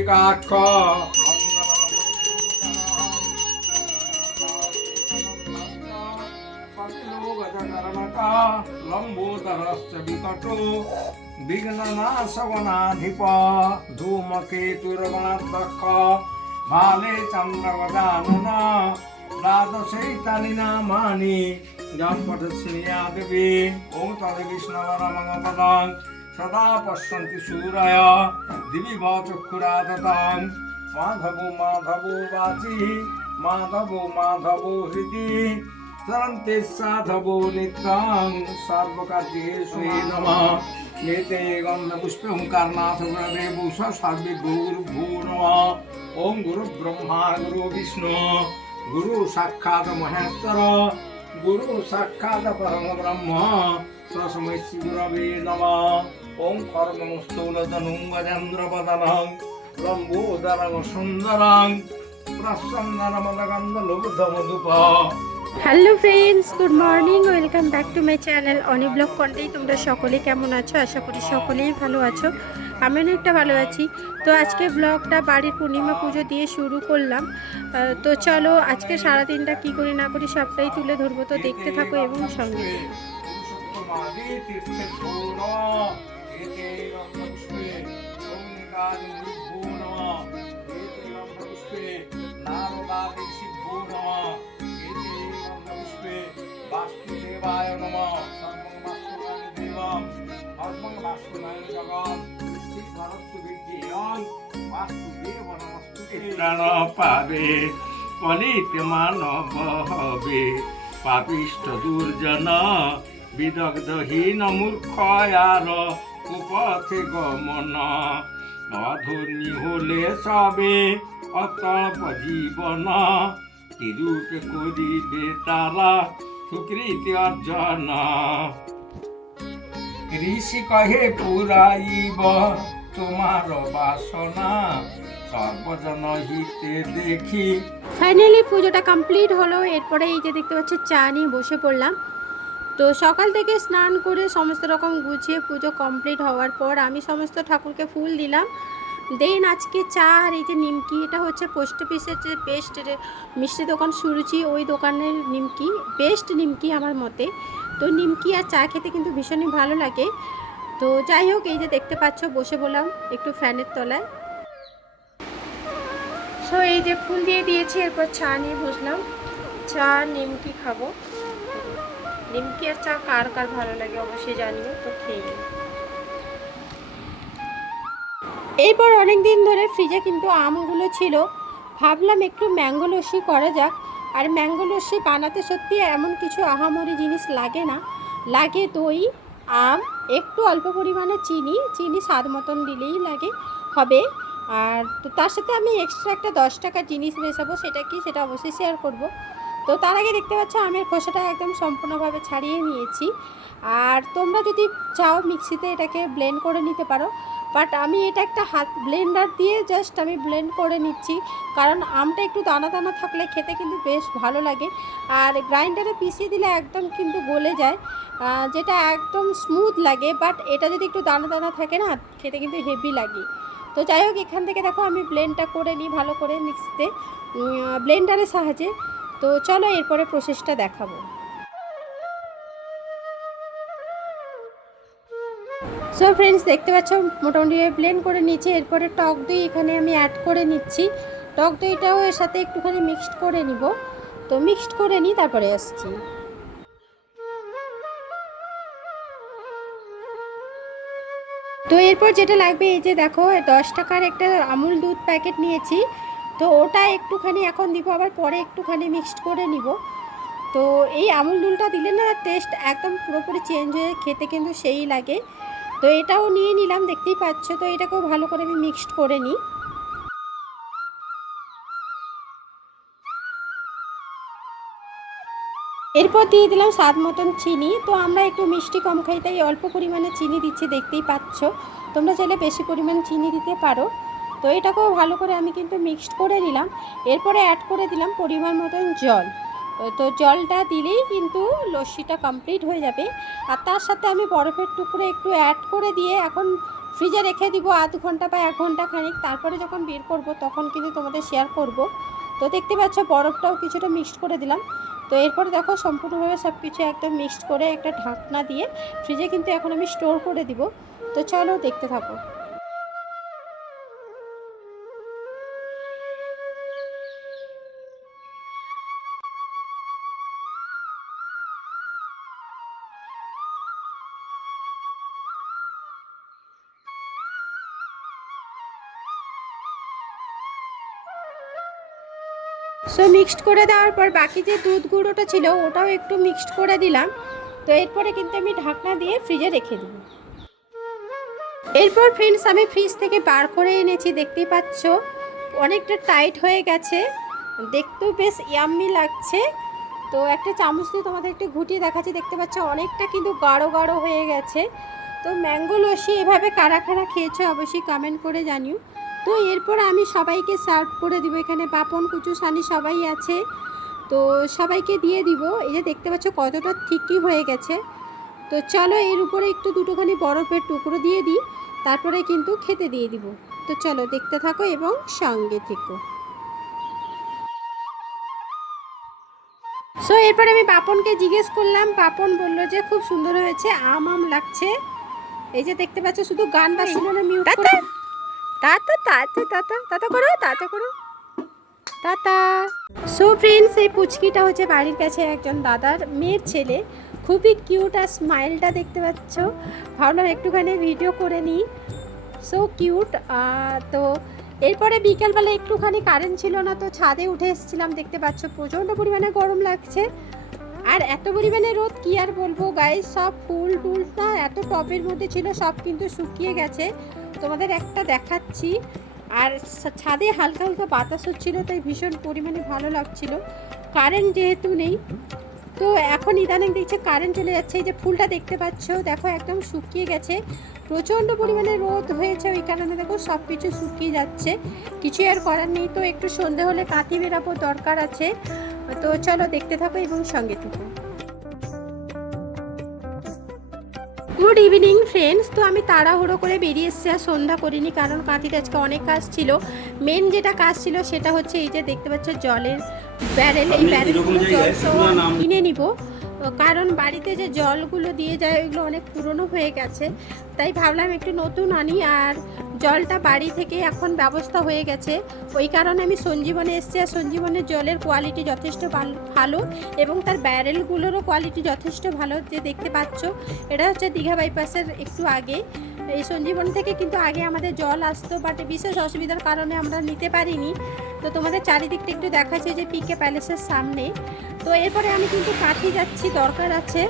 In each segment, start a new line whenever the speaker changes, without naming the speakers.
পুণ্ডিকাক্ষ লম্বোদরশ্চ বিকটো। বিঘ্ননাশবনাধিপ। ধূমকেতুরগণাধ্যক্ষ ভালে চন্দ্রগজানন দ্বাদশৈতানি নামানি। যম পঠশ্রেয়া দেবী ওম তদ বিষ্ণবরমপদং সদা পশ্যন্তি সূরায়। দিবি চক্ষুরাদতাং মাধব মাধব বাচি, মাধব মাধব হৃদি। চরন্তে সাধব নিত্যং সর্বকার্যেষু নমঃ। নেতে গন্ধপুষ্পে ওঙ্কারনাথ ভূষ সর্বে গুরু ভূ নমঃ ওম গুরু ব্রহ্মা গুরু বিষ্ণু। গুরু সাক্ষাৎ মহেশ্বর। গুরু সাক্ষাৎ পরম ব্রহ্ম। শ্রী গুরবে নমঃ। ওম কর্মস্থূলতনুং গজেন্দ্রপদনং লম্বোদরং সুন্দরং। প্রসন্নরমদগন্ধলুব্ধমধুপ
hello friends good morning welcome back to my channel Oni blog কন্টেই তোমরা সকলে কেমন আছো? আশা করি সকলেই ভালো আছো। আমি অনেকটা ভালো আছি। তো আজকে ব্লগটা বাড়ির পূর্ণিমা পুজো দিয়ে শুরু করলাম। তো চলো আজকে সারাদিনটা কি করি না করি সবটাই তুলে ধরবো। তো দেখতে থাকো এবং সঙ্গে থেকো।
পাবে পলিত মানব হবে। পাপিষ্ঠ দুর্জন, বিদগ্ধহীন মূর্খ আর কুপথে গমন। অধর্মী হলে সবে অতল্প জীবন। কিরূপে করিবে তারা সুকৃতি অর্জন। ঋষি কহে, পুরাইব তোমার বাসনা। সর্বজন হিতে দেখি।
ফাইনালি পুজোটা কমপ্লিট হলো, এরপরে এই যে দেখতে পাচ্ছ চা নিয়ে বসে পড়লাম। তো সকাল থেকে স্নান করে সমস্ত রকম গুছিয়ে পুজো কমপ্লিট হওয়ার পর আমি সমস্ত ঠাকুরকে ফুল দিলাম। দেন আজকে চা আর এই যে নিমকি, এটা হচ্ছে পোস্ট অফিসের যে বেস্ট মিষ্টি দোকান সুরুচি, ওই দোকানের নিমকি বেস্ট নিমকি আমার মতে। তো নিমকি আর চা খেতে কিন্তু ভীষণই ভালো লাগে। তো যাই হোক, এই যে দেখতে পাচ্ছ, বসে বললাম একটু ফ্যানের তলায়। সো এই যে ফুল দিয়ে দিয়েছি, এরপর চা নিয়ে বসলাম। চা, নিমকি খাব। নিমকি আর চা কার কার ভালো লাগে অবশ্যই জানিও, তো খেয়ে নিই। এরপর অনেক দিন ধরে ফ্রিজে কিন্তু আমগুলো ছিল। ভাবলাম একটু ম্যাঙ্গো লস্যি করা যাক। আর ম্যাঙ্গো লস্যি বানাতে সত্যি এমন কিছু আহামরি জিনিস লাগে না। লাগে দই, আম, একটু অল্প পরিমাণে চিনি। চিনি স্বাদ মতন দিলেই লাগে। হবে। আর তো তার সাথে আমি এক্সট্রা একটা দশ টাকার জিনিস মেশাবো সেটা কি সেটা অবশ্যই শেয়ার করব। তো তার আগে দেখতে পাচ্ছ আমের খোসাটা একদম সম্পূর্ণভাবে ছাড়িয়ে নিয়েছি। আর তোমরা যদি চাও মিক্সিতে এটাকে ব্লেন্ড করে নিতে পারো বাট আমি এটা একটা হাত ব্লেন্ডার দিয়ে জাস্ট আমি ব্লেন্ড করে নিচ্ছি। কারণ আমটা একটু দানা দানা থাকলে খেতে কিন্তু বেশ ভালো লাগে। আর গ্রাইন্ডারে পিষিয়ে দিলে একদম কিন্তু গলে যায়। যেটা একদম স্মুথ লাগে বাট এটা যদি একটু দানা দানা থাকে না, খেতে কিন্তু হেভি লাগে। তো যাই হোক, এখান থেকে দেখো আমি ব্লেন্ডটা করে নিই ভালো করে মিক্সিতে ব্লেন্ডারের সাহায্যে। তো চলো এরপরে প্রসেসটা দেখাবো। সো ফ্রেন্ডস দেখতে পাচ্ছ, মোটামুটি ব্লেন্ড করে নিচ্ছি এরপরে টক দই এখানে আমি অ্যাড করে নিচ্ছি। টক দইটাও এর সাথে একটুখানি মিক্সড করে নিব। তো মিক্সড করে নিই, তারপরে আসছি। তো এরপর যেটা লাগবে, এই যে দেখো, দশ টাকার একটা আমুল দুধ প্যাকেট নিয়েছি। তো ওটা একটুখানি এখন দিব, আবার পরে একটুখানি মিক্সড করে নিব। তো এই আমুল দুলটা দিলে না টেস্ট একদম পুরোপুরি চেঞ্জ হয়ে, খেতে কিন্তু সেই লাগে। তো এটাও নিয়ে নিলাম, দেখতেই পাচ্ছ। তো এটাকেও ভালো করে আমি মিক্সড করে নিই। এরপর দিয়ে দিলাম স্বাদ মতন চিনি। তো আমরা একটু মিষ্টি কম খাই, তাই অল্প পরিমাণে চিনি দিচ্ছি, দেখতেই পাচ্ছ। তোমরা চাইলে বেশি পরিমাণ চিনি দিতে পারো। তো এটাকেও ভালো করে আমি কিন্তু মিক্সড করে নিলাম। এরপরে অ্যাড করে দিলাম পরিমাণ মতন জল। তো জলটা দিলেই কিন্তু লস্যিটা কমপ্লিট হয়ে যাবে। আর তার সাথে আমি বরফের টুকরো একটু অ্যাড করে দিয়ে এখন ফ্রিজে রেখে দিব আধ ঘণ্টা বা এক ঘণ্টা খানিক। তারপরে যখন বের করব, তখন কিন্তু তোমাদের শেয়ার করব। তো দেখতে পাচ্ছ, বরফটাও কিছুটা মিক্সড করে দিলাম। তো এরপরে দেখো সম্পূর্ণভাবে সব কিছু একদম মিক্সড করে একটা ঢাকনা দিয়ে ফ্রিজে কিন্তু এখন আমি স্টোর করে দিব। তো চলো দেখতে থাকো। সো মিক্সড করে দেওয়ার পর বাকি যে দুধ গুঁড়োটা ছিল, ওটাও একটু মিক্সড করে দিলাম। তো এরপরে কিন্তু আমি ঢাকনা দিয়ে ফ্রিজে রেখে দেব। এরপর ফ্রেন্ডস আমি ফ্রিজ থেকে বার করে এনেছি, দেখতেই পাচ্ছ? অনেকটা টাইট হয়ে গেছে। দেখতেও বেশ ইয়াম্মি লাগছে। তো একটা চামচ দিয়ে তোমাদের একটু ঘুটিয়ে দেখাচ্ছি, দেখতে পাচ্ছ? অনেকটা কিন্তু গাঢ় গাঢ় হয়ে গেছে। তো ম্যাঙ্গো লস্যি এভাবে কারা কারা খেয়েছো, অবশ্যই কমেন্ট করে জানিও। তো এরপর আমি সবাইকে সার্ভ করে দিব এখানে। পাপন কুচু সানি সবাই আছে। তো সবাইকে দিয়ে দিব। এই যে দেখতে পাচ্ছ কতটা ঠিকই হয়ে গেছে। তো চলো এর উপরে একটু দুটোখানি বরফের টুকরো দিয়ে দিই। তারপরে কিন্তু খেতে দিয়ে দিব। তো চলো দেখতে থাকো এবং সঙ্গে থেকো। সো এরপর আমি পাপনকে জিজ্ঞেস করলাম। পাপন বলল যে খুব সুন্দর হয়েছে। আম আম লাগছে। এই যে দেখতে পাচ্ছ শুধু গান বাজছিল না মিউট করে তাতা তাতা তাতা তাতা করো তাতা করো। তাতা। সো ফ্রেন্ডস এই পুচকিটা হচ্ছে বাড়ির কাছে একজন দাদার মেয়ের ছেলে। খুবই কিউট আর স্মাইলটা দেখতে পাচ্ছ। ভাবলাম একটুখানি ভিডিও করে নিই। সো কিউট তো এরপরে বিকেলবেলা একটুখানি কারেন্ট ছিল না, তো ছাদে উঠে এসেছিলাম, দেখতে পাচ্ছ। প্রচণ্ড পরিমাণে গরম লাগছে। আর এত পরিমাণে রোদ, কি আর বলব গায়ে সব ফুল টুল না, এত টপের মধ্যে ছিল, সব কিন্তু শুকিয়ে গেছে। তোমাদের একটা দেখাচ্ছি। আর ছাদে হালকা হালকা বাতাস হচ্ছিল, তাই ভীষণ পরিমাণে ভালো লাগছিল। কারেন্ট যেহেতু নেই, তো এখন ইদানিং দেখছে কারেন্ট চলে যাচ্ছে। এই যে ফুলটা দেখতে পাচ্ছ, দেখো একদম শুকিয়ে গেছে। প্রচণ্ড পরিমাণে রোদ হয়েছে, ওই কারণে দেখো সব কিছু শুকিয়ে যাচ্ছে। কিছু আর করার নেই, তো একটু সন্ধে হলে কাঁথি বেরাবো দরকার আছে। তো চলো দেখতে থাকো এবং সঙ্গে থাকো। গুড ইভিনিং ফ্রেন্ডস তো আমি তাড়াহুড়ো করে বেরিয়ে এসেছি আর সন্ধ্যা করিনি কারণ কাঁথিতে আজকে অনেক কাজ ছিল। মেন যেটা কাজ ছিল সেটা হচ্ছে এই যে দেখতে পাচ্ছ জলের ব্যারেল এই ব্যারেল জল সহ কিনে নিব। কারণ বাড়িতে যে জলগুলো দিয়ে যায়, ওইগুলো অনেক পুরনো হয়ে গেছে। তাই ভাবলাম একটু নতুন আনি, আর জলটা বাড়ি থেকে এখন ব্যবস্থা হয়ে গেছে। ওই কারণে আমি সঞ্জীবনে এসছি, আর সঞ্জীবনের জলের কোয়ালিটি যথেষ্ট ভাল- এবং তার ব্যারেলগুলোরও কোয়ালিটি যথেষ্ট ভালো যে দেখতে পাচ্ছ। এটা হচ্ছে দীঘা বাইপাসের একটু আগে। এই সঞ্জীবনী থেকে কিন্তু আগে আমাদের জল আসতো বাট বিশেষ অসুবিধার কারণে আমরা নিতে পারিনি। তো তোমাদের চারিদিকটা একটু দেখাচ্ছে যে পিকে প্যালেসের সামনে। তো এরপরে আমি কিন্তু কাঠি যাচ্ছি, দরকার আছে।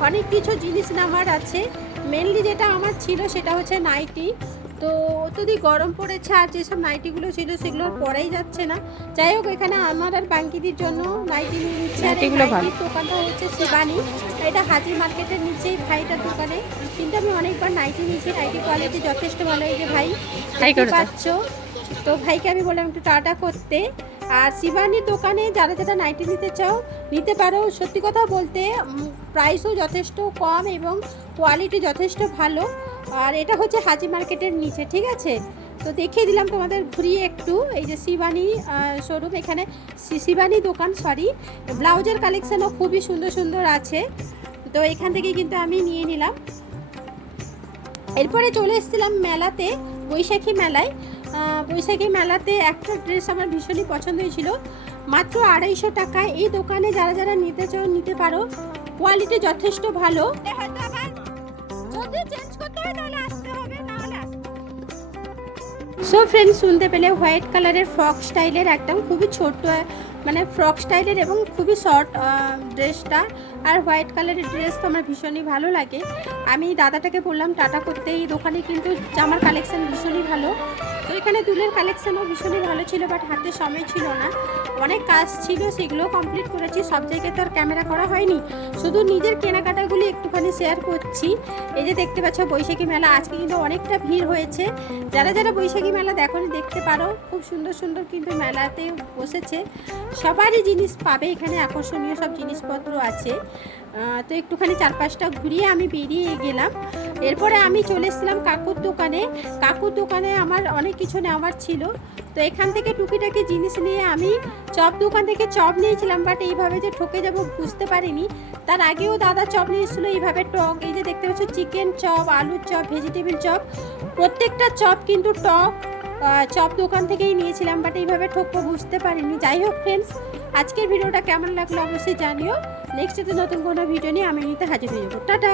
অনেক কিছু জিনিস নেওয়ার আছে। মেনলি যেটা আমার ছিল সেটা হচ্ছে নাইটি। তো অত্যধিক গরম পড়েছে আর যেসব নাইটিগুলো ছিল সেগুলো পরাই যাচ্ছে না। যাই হোক এখানে আমার আর বাঙ্কিদির জন্য নাইটি নিয়ে নিচ্ছে আর। নাইটির দোকানটা হচ্ছে শিবানী। এটা হাজির মার্কেটের নিচেই ভাইটার দোকানে। কিন্তু আমি অনেকবার নাইটি নিয়েছি নাইটি কোয়ালিটি যথেষ্ট ভালো। এই যে ভাই পাচ্ছ। তো ভাইকে আমি বললাম একটু টাটা করতে। আর শিবানীর দোকানে যারা যারা নাইটি নিতে চাও নিতে পারো। সত্যি কথা বলতে প্রাইসও যথেষ্ট কম এবং কোয়ালিটি যথেষ্ট ভালো। আর এটা হচ্ছে হাজি মার্কেটের নিচে, ঠিক আছে? তো দেখিয়ে দিলাম তোমাদের, ঘুরিয়ে একটু। এই যে শিবানী শোরুম এখানে শিবানী দোকান সরি ব্লাউজের কালেকশানও খুবই সুন্দর সুন্দর আছে। তো এখান থেকে কিন্তু আমি নিয়ে নিলাম। এরপরে চলে এসেছিলাম মেলাতে, বৈশাখী মেলায়। বৈশাখী মেলাতে একটা ড্রেস আমার ভীষণই পছন্দ হয়েছিল। মাত্র আড়াইশো টাকায়। এই দোকানে যারা যারা নিতে চাও, নিতে পারো। কোয়ালিটি যথেষ্ট ভালো। চেঞ্জ সো ফ্রেন্ড শুনতে পেলে হোয়াইট কালারের ফ্রক স্টাইলের একদম খুবই ছোট মানে ফ্রক স্টাইলের এবং খুবই শর্ট ড্রেসটা আর হোয়াইট কালারের ড্রেস তো আমার ভীষণই ভালো লাগে। আমি দাদাটাকে বললাম, টাটা করতে, এই দোকানে কিন্তু জামার কালেকশান ভীষণই ভালো। এখানে দুলের কালেকশনও ভীষণই ভালো ছিল বাট হাতে সময় ছিল না। অনেক কাজ ছিল সেগুলো কমপ্লিট করেছি, সব জায়গায় তো আর ক্যামেরা করা হয়নি। শুধু নিজের কেনাকাটাগুলি একটুখানি শেয়ার করছি। এই যে দেখতে পাচ্ছ, বৈশাখী মেলা, আজকে কিন্তু অনেকটা ভিড় হয়েছে। যারা যারা বৈশাখী মেলা দেখনি, দেখতে পারো, খুব সুন্দর সুন্দর কিন্তু মেলাতে বসেছে। সবারই জিনিস পাবে, এখানে আকর্ষণীয় সব জিনিসপত্র আছে। তো একটুখানি চারপাশটা ঘুরিয়ে আমি বেরিয়ে গেলাম। এরপরে আমি চলে এসেছিলাম কাকুর দোকানে। কাকুর দোকানে আমার অনেক কিছু নেওয়ার ছিল। তো এখান থেকে টুকিটাকি জিনিস নিয়ে আমি চপ দোকান থেকে চপ নিয়েছিলাম বাট এইভাবে যে ঠকে যাব বুঝতে পারিনি। তার আগেও দাদা চপ নিয়েছিল, এইভাবে টক, এই যে দেখতে পাচ্ছ চিকেন চপ, আলুর চপ ভেজিটেবিল চপ, প্রত্যেকটা চপ কিন্তু টক চপ দোকান থেকেই নিয়েছিলাম বাট এইভাবে ঠকবো বুঝতে পারিনি। যাই হোক ফ্রেন্ডস আজকের ভিডিওটা কেমন লাগল অবশ্যই জানিও। নেক্সট নতুন কোনো ভিডিও নিয়ে আমি নিতে হাজির হয়ে যাব। টাটা!